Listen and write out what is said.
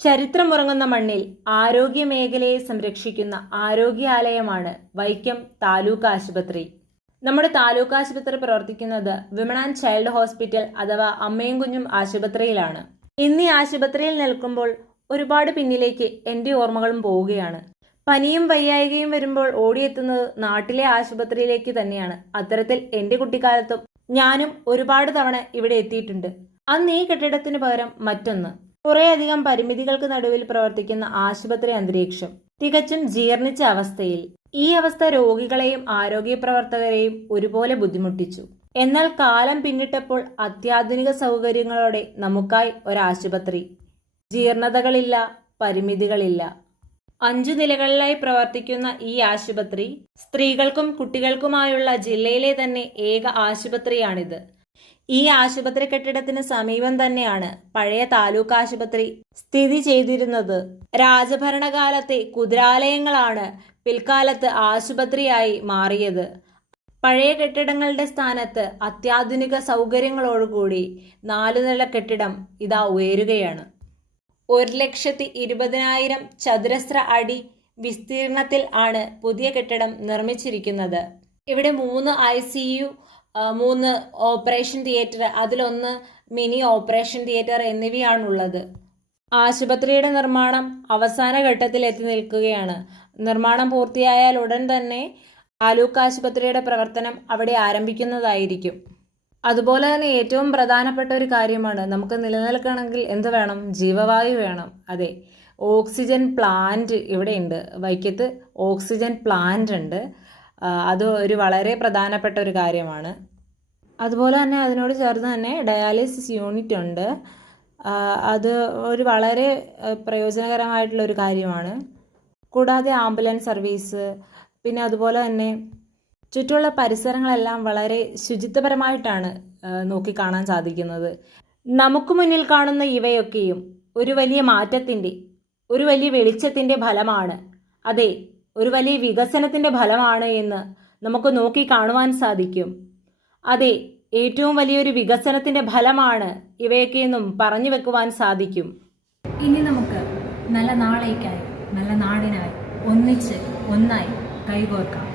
ചരിത്രമുറങ്ങുന്ന മണ്ണിൽ ആരോഗ്യ മേഖലയെ സംരക്ഷിക്കുന്ന ആരോഗ്യാലയമാണ് വൈക്കം താലൂക്ക് ആശുപത്രി. നമ്മുടെ താലൂക്ക് ആശുപത്രി പ്രവർത്തിക്കുന്നത് വിമൺ ആൻഡ് ചൈൽഡ് ഹോസ്പിറ്റൽ അഥവാ അമ്മയും കുഞ്ഞും ആശുപത്രിയിലാണ്. ഇന്ന് ഈ ആശുപത്രിയിൽ നിൽക്കുമ്പോൾ ഒരുപാട് പിന്നിലേക്ക് എൻ്റെ ഓർമ്മകളും പോവുകയാണ്. പനിയും വയ്യായികയും വരുമ്പോൾ ഓടിയെത്തുന്നത് നാട്ടിലെ ആശുപത്രിയിലേക്ക് തന്നെയാണ്. അത്തരത്തിൽ എൻ്റെ കുട്ടിക്കാലത്തും ഞാനും ഒരുപാട് തവണ ഇവിടെ എത്തിയിട്ടുണ്ട്. അന്ന് ഈ കെട്ടിടത്തിന് പകരം മറ്റൊന്ന്, കുറേയധികം പരിമിതികൾക്ക് നടുവിൽ പ്രവർത്തിക്കുന്ന ആശുപത്രി അന്തരീക്ഷം തികച്ചും ജീർണിച്ച അവസ്ഥയിൽ. ഈ അവസ്ഥ രോഗികളെയും ആരോഗ്യ പ്രവർത്തകരെയും ഒരുപോലെ ബുദ്ധിമുട്ടിച്ചു. എന്നാൽ കാലം പിന്നിട്ടപ്പോൾ അത്യാധുനിക സൗകര്യങ്ങളോടെ നമുക്കായി ഒരാശുപത്രി. ജീർണതകളില്ല, പരിമിതികളില്ല. 5 നിലകളിലായി പ്രവർത്തിക്കുന്ന ഈ ആശുപത്രി സ്ത്രീകൾക്കും കുട്ടികൾക്കുമായുള്ള ജില്ലയിലെ തന്നെ ഏക ആശുപത്രിയാണിത്. ഈ ആശുപത്രി കെട്ടിടത്തിന് സമീപം തന്നെയാണ് പഴയ താലൂക്ക് ആശുപത്രി സ്ഥിതി ചെയ്തിരുന്നത്. രാജഭരണകാലത്തെ കുതിരാലയങ്ങളാണ് പിൽക്കാലത്ത് ആശുപത്രിയായി മാറിയത്. പഴയ കെട്ടിടങ്ങളുടെ സ്ഥാനത്ത് അത്യാധുനിക സൗകര്യങ്ങളോടുകൂടി 4 നില കെട്ടിടം ഇതാ ഉയരുകയാണ്. 1,20,000 ചതുരശ്ര അടി വിസ്തീർണത്തിൽ ആണ് പുതിയ കെട്ടിടം നിർമ്മിച്ചിരിക്കുന്നത്. ഇവിടെ 3 ICU, 3 ഓപ്പറേഷൻ തിയേറ്റർ, അതിലൊന്ന് മിനി ഓപ്പറേഷൻ തിയേറ്റർ എന്നിവയാണുള്ളത്. ആശുപത്രിയുടെ നിർമ്മാണം അവസാന ഘട്ടത്തിൽ എത്തി നിൽക്കുകയാണ്. നിർമ്മാണം പൂർത്തിയായാൽ ഉടൻ തന്നെ താലൂക്ക് ആശുപത്രിയുടെ പ്രവർത്തനം അവിടെ ആരംഭിക്കുന്നതായിരിക്കും. അതുപോലെ തന്നെ ഏറ്റവും പ്രധാനപ്പെട്ട ഒരു കാര്യമാണ്, നമുക്ക് നിലനിൽക്കണമെങ്കിൽ എന്ത് വേണം? ജീവവായു വേണം. അതെ, ഓക്സിജൻ പ്ലാന്റ് ഇവിടെയുണ്ട്. വൈക്കത്ത് ഓക്സിജൻ പ്ലാന്റ് ഉണ്ട്. അത് ഒരു വളരെ പ്രധാനപ്പെട്ട ഒരു കാര്യമാണ്. അതുപോലെ തന്നെ അതിനോട് ചേർന്ന് തന്നെ ഡയാലിസിസ് യൂണിറ്റ് ഉണ്ട്. അത് ഒരു വളരെ പ്രയോജനകരമായിട്ടുള്ളൊരു കാര്യമാണ്. കൂടാതെ ആംബുലൻസ് സർവീസ്, പിന്നെ അതുപോലെ തന്നെ ചുറ്റുമുള്ള പരിസരങ്ങളെല്ലാം വളരെ ശുചിത്വപരമായിട്ടാണ് നോക്കിക്കാണാൻ സാധിക്കുന്നത്. നമുക്ക് മുന്നിൽ കാണുന്ന ഇവയൊക്കെയും ഒരു വലിയ മാറ്റത്തിൻ്റെ, ഒരു വലിയ വെളിച്ചത്തിൻ്റെ ഫലമാണ്. അതെ, ഒരു വലിയ വികസനത്തിൻ്റെ ഫലമാണ് എന്ന് നമുക്ക് നോക്കി കാണുവാൻ സാധിക്കും. അതെ, ഏറ്റവും വലിയൊരു വികസനത്തിൻ്റെ ഫലമാണ് ഇവയൊക്കെയെന്നും പറഞ്ഞു വെക്കുവാൻ സാധിക്കും. ഇനി നമുക്ക് നല്ല നാളേക്കായി, നല്ല നാടിനായി ഒന്നായി കൈകോർക്കാം.